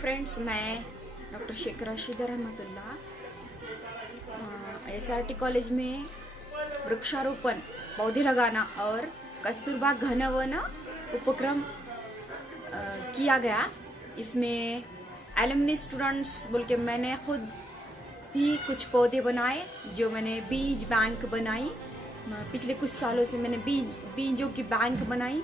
Friends, मैं doctor Shaikh Rashida रहमतुल्लाह SRT college में वृक्षारोपण, पौधे लगाना और कस्तूरबा घन वन उपक्रम किया गया। इसमें एलुमनी स्टूडेंट्स बोल के मैंने खुद भी कुछ पौधे बनाए, जो मैंने बीज बैंक बनाई। पिछले कुछ सालों से मैंने बीजों की बैंक बनाई।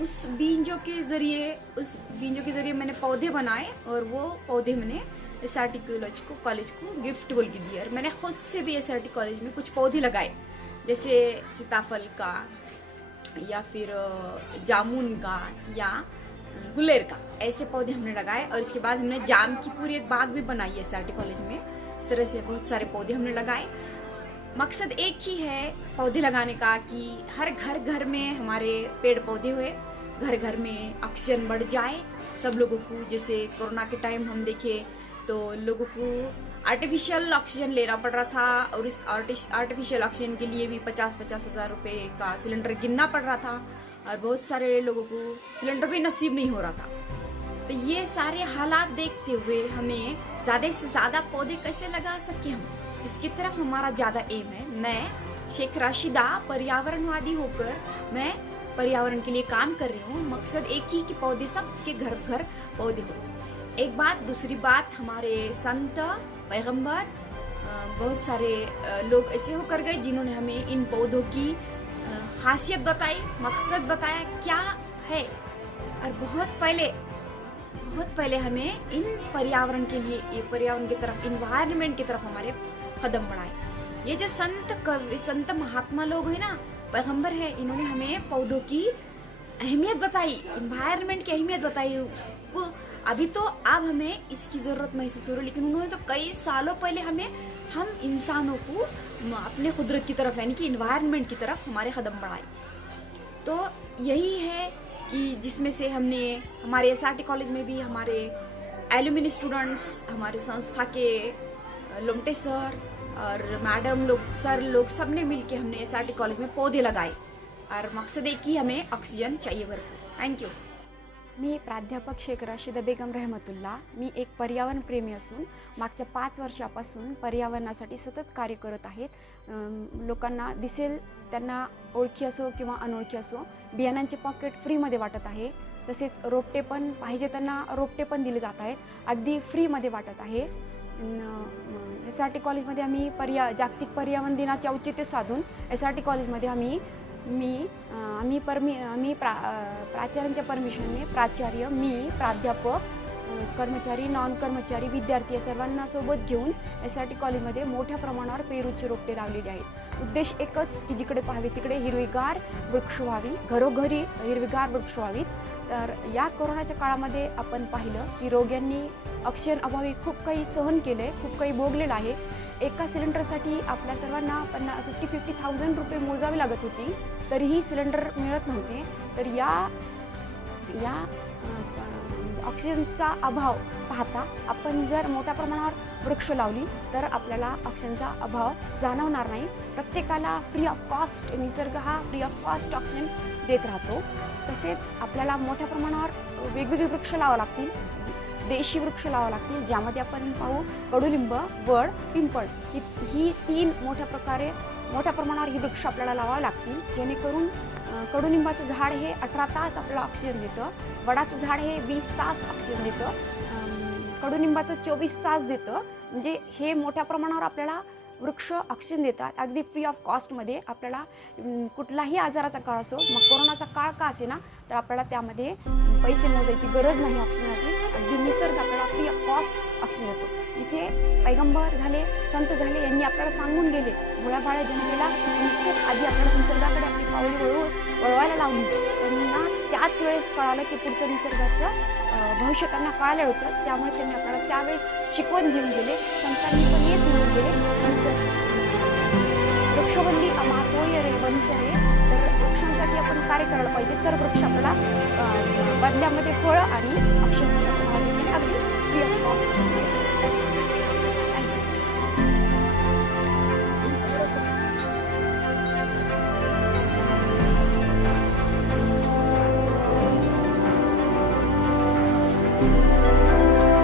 उस बीजों के ज़रिए मैंने पौधे बनाए और वो पौधे मैंने SRT कॉलेज को गिफ्ट बोल के दिए। और मैंने खुद से भी SRT कॉलेज में कुछ पौधे लगाए, जैसे सीताफल का या फिर जामुन का या गुलेर का, ऐसे पौधे हमने लगाए। और इसके बाद हमने जाम की पूरी एक बाग भी बनाई है SRT कॉलेज में। इस तरह से बहुत सारे पौधे हमने लगाए। मकसद एक ही है पौधे लगाने का कि हर घर में हमारे पेड़ पौधे हुए, घर में ऑक्सीजन बढ़ जाए सब लोगों को। जैसे कोरोना के टाइम हम देखे तो लोगों को आर्टिफिशियल ऑक्सीजन लेना पड़ रहा था, और इस आर्टिफिशियल ऑक्सीजन के लिए भी 50-50 हज़ार रुपये का सिलेंडर गिनना पड़ रहा था, और बहुत सारे लोगों को सिलेंडर भी नसीब नहीं हो रहा था। तो ये सारे हालात देखते हुए हमें ज़्यादा से ज़्यादा पौधे कैसे लगा सके, हम इसकी तरफ हमारा ज़्यादा एम है। मैं शेख राशिदा पर्यावरणवादी होकर मैं पर्यावरण के लिए काम कर रही हूँ। मकसद एक ही कि पौधे सबके घर पौधे हो। एक बात, दूसरी बात, हमारे संत पैगंबर बहुत सारे लोग ऐसे होकर गए जिन्होंने हमें इन पौधों की खासियत बताई, मकसद बताया क्या है। और बहुत पहले हमें इन पर्यावरण के लिए, पर्यावरण की तरफ, इन्वायरमेंट की तरफ हमारे कदम बढ़ाए। ये जो संत महात्मा लोग हैं ना, पैगंबर है, इन्होंने हमें पौधों की अहमियत बताई, इन्वायरमेंट की अहमियत बताई। अभी तो अब हमें इसकी ज़रूरत महसूस हो रही, लेकिन उन्होंने तो कई सालों पहले हम इंसानों को अपने कुदरत की तरफ, यानी कि इन्वायरमेंट की तरफ हमारे कदम बढ़ाए। तो यही है कि जिसमें से हमने हमारे SRT कॉलेज में भी हमारे एलुमनी स्टूडेंट्स, हमारे संस्था के लोमटे सर और मैडम लोग, सर लोग, सब ने मिल के हमने SRT कॉलेज में पौधे लगाए। और मकसद एक ही, हमें ऑक्सीजन चाहिए भरपूर। Thank you. मी प्राध्यापक शेख राशिदा बेगम रहमतुल्ला। मी एक पर्यावरण प्रेमी असून मागच्या 5 वर्षापासून पर्यावरणासाठी सतत कार्य करत आहेत। लोकांना दिसेल त्यांना, ओळखी असो किंवा अनोळखी असो, बियाणांचे पॉकेट फ्रीमध्ये वाटत आहे। तसेच रोपटे पण पाहिजे त्यांना रोपटे पण दिले जात आहेत, अगदी फ्रीमध्ये वाटत आहे। SRT कॉलेजमध्ये आम्ही जागतिक पर्यावरण दिनाचे औचित्य साधून SRT कॉलेजमध्ये आम्ही प्राचार्यांच्या परमिशनने, प्राचार्य, मी, प्राध्यापक, कर्मचारी, नॉन कर्मचारी, विद्यार्थी या सर्वांना सोबत घेऊन SRT कॉलेजमध्ये मोठ्या प्रमाणावर पेरूची रोपटे लावलेली आहेत। उद्देश एकच की जिकडे पाहावे तिकडे हिरवीगार वृक्ष व्हावी, घरोघरी हिरवीगार वृक्ष व्हावीत। तर या कोरोनाच्या काळामध्ये आपण पाहिलं की रोग्यांनी ऑक्सिजन अभावी खूप काही सहन केले, खूप काही भोगलेलं आहे। एका सिलेंडरसाठी आपल्या सर्वांना 50,000 रुपये मोजावे लागत होती, तरीही सिलेंडर मिळत नव्हते। तर या ऑक्सिजनचा अभाव पाहता आपण जर मोठ्या प्रमाणावर वृक्ष लावली तर आपल्याला ऑक्सिजनचा अभाव जाणवणार नाही। प्रत्येकाला फ्री ऑफ कॉस्ट, निसर्ग हा फ्री ऑफ कॉस्ट ऑक्सिजन देत राहतो। तसेच आपल्याला मोठ्या प्रमाणावर वेगवेगळे वृक्ष लावावे लागतील, देशी वृक्ष लावावे लागतील, ज्यामध्ये आपण पाहू कडुलिंब, वड, पिंपळ ही 3 मोठ्या प्रमाणावर ही वृक्ष आपल्याला लावावे लागतील, जेणेकरून कडुलिंबाचं झाड हे 18 तास आपल्याला ऑक्सिजन देतं, वडाचं झाड हे 20 तास ऑक्सिजन देतं, कडुलिंबाचं 24 तास देतं। म्हणजे हे मोठ्या प्रमाणावर आपल्याला वृक्ष ऑक्सिजन देतात, अगदी फ्री ऑफ कॉस्टमध्ये। आपल्याला कुठलाही आजाराचा काळ असो, मग कोरोनाचा काळ का असेना, तर आपल्याला त्यामध्ये पैसे मोजायची गरज नाही ऑक्सिजनसाठी, अगदी निसर्ग आपल्याला फ्री ऑफ कॉस्ट ऑक्सिजन देतो। इथे पैगंबर झाले, संत झाले, यांनी आपल्याला सांगून गेले, भोळ्याभाळ्या जनतेला त्यांनी खूप आधी आपल्याला निसर्गाकडे आपली पावले वळवायला लावली। त्यांना त्याच वेळेस कळालं की पुढचं निसर्गाचं भविष्य त्यांना कळालं होतं, त्यामुळे त्यांनी आपल्याला त्यावेळेस शिकवण देऊन गेले। संतांनी पण हेच म्हणून गेले, वृक्षवल्ली अमासोय रे वंचने, तर वृक्षांसाठी आपण कार्य करायला पाहिजे, तर वृक्ष आपल्याला बदल्यामध्ये फळं आणि ऑक्सिजन अगदी free of cost. Thank you.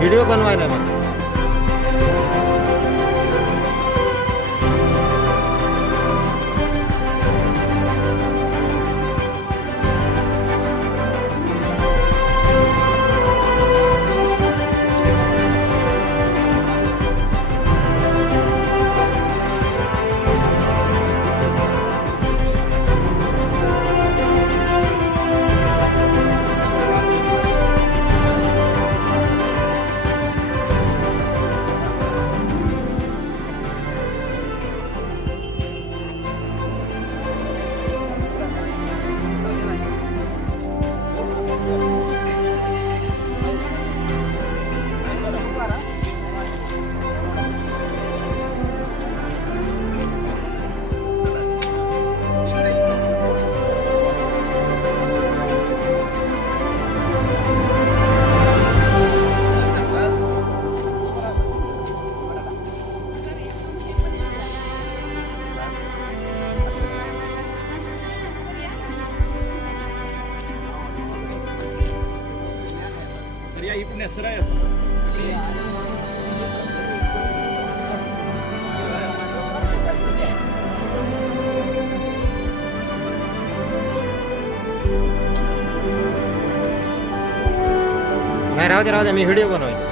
Video बनवायला मग नाही राहू दे मी व्हिडिओ बनवेन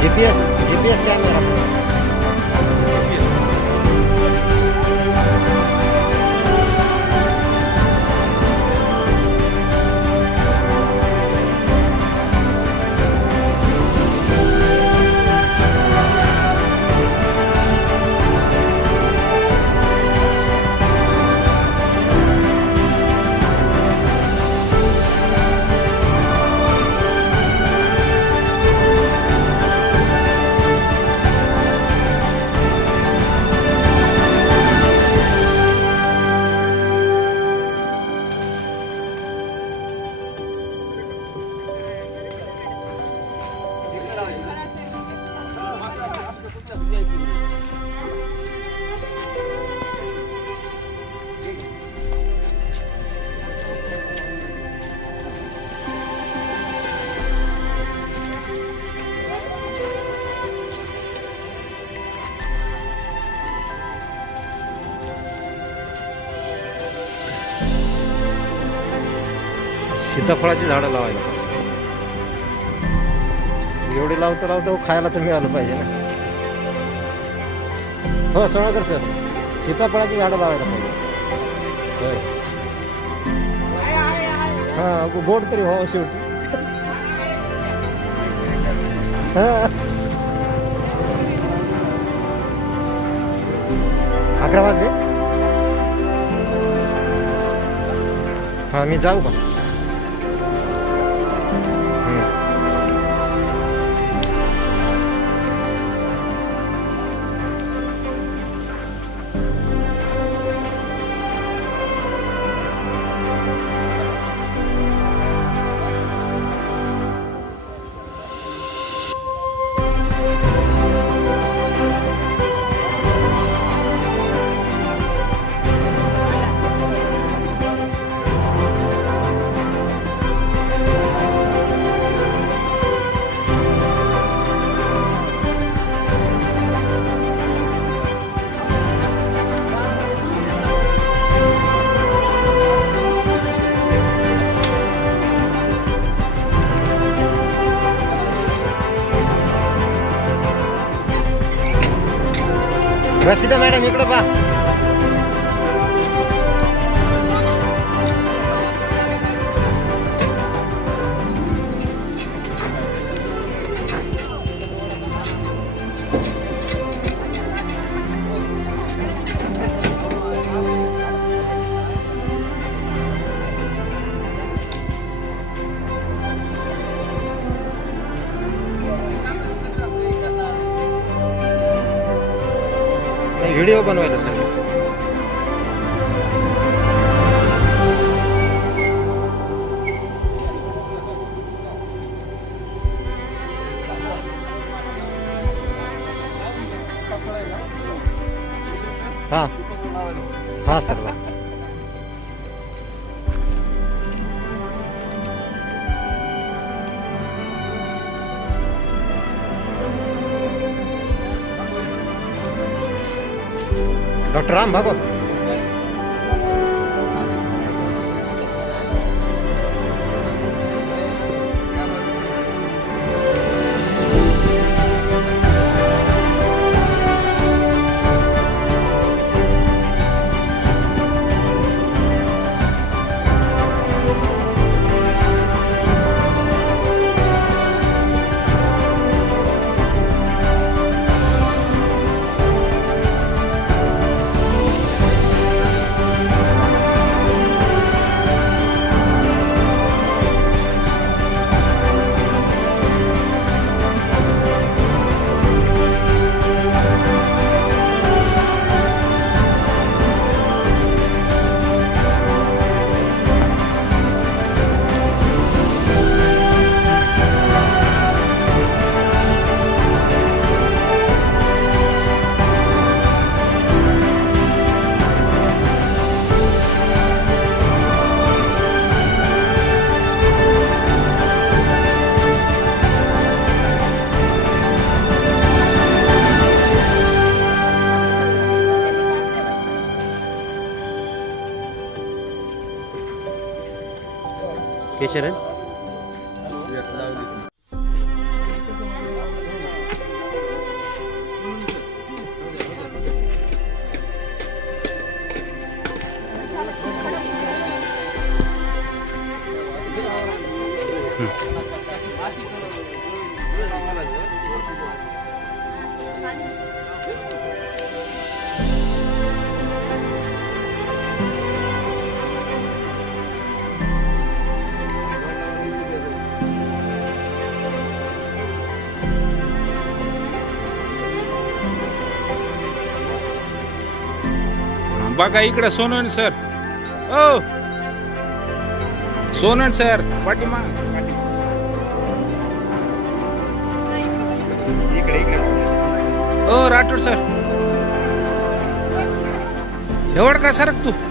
जीपीएस कॅमेरा सीताफळाची झाडं लावायला एवढी लावता खायला तर मिळालं पाहिजे ना. हो सोळाकर सर सीताफळाची झाडं लावायला पाहिजे. हां गोड तरी हो शेवटी. हां 11 वाजले. हां मी जाऊ का. रसिदा मॅडम इकडं पहा. व्हिडिओ बनवायला सर. हां हां सर. डॉक्टर राम भागवत. केशर बघा इकडे सोनवणे सर. ओ सोनवणे सर पाठीमा ओ राठोड सर. एवढ का सरक तू.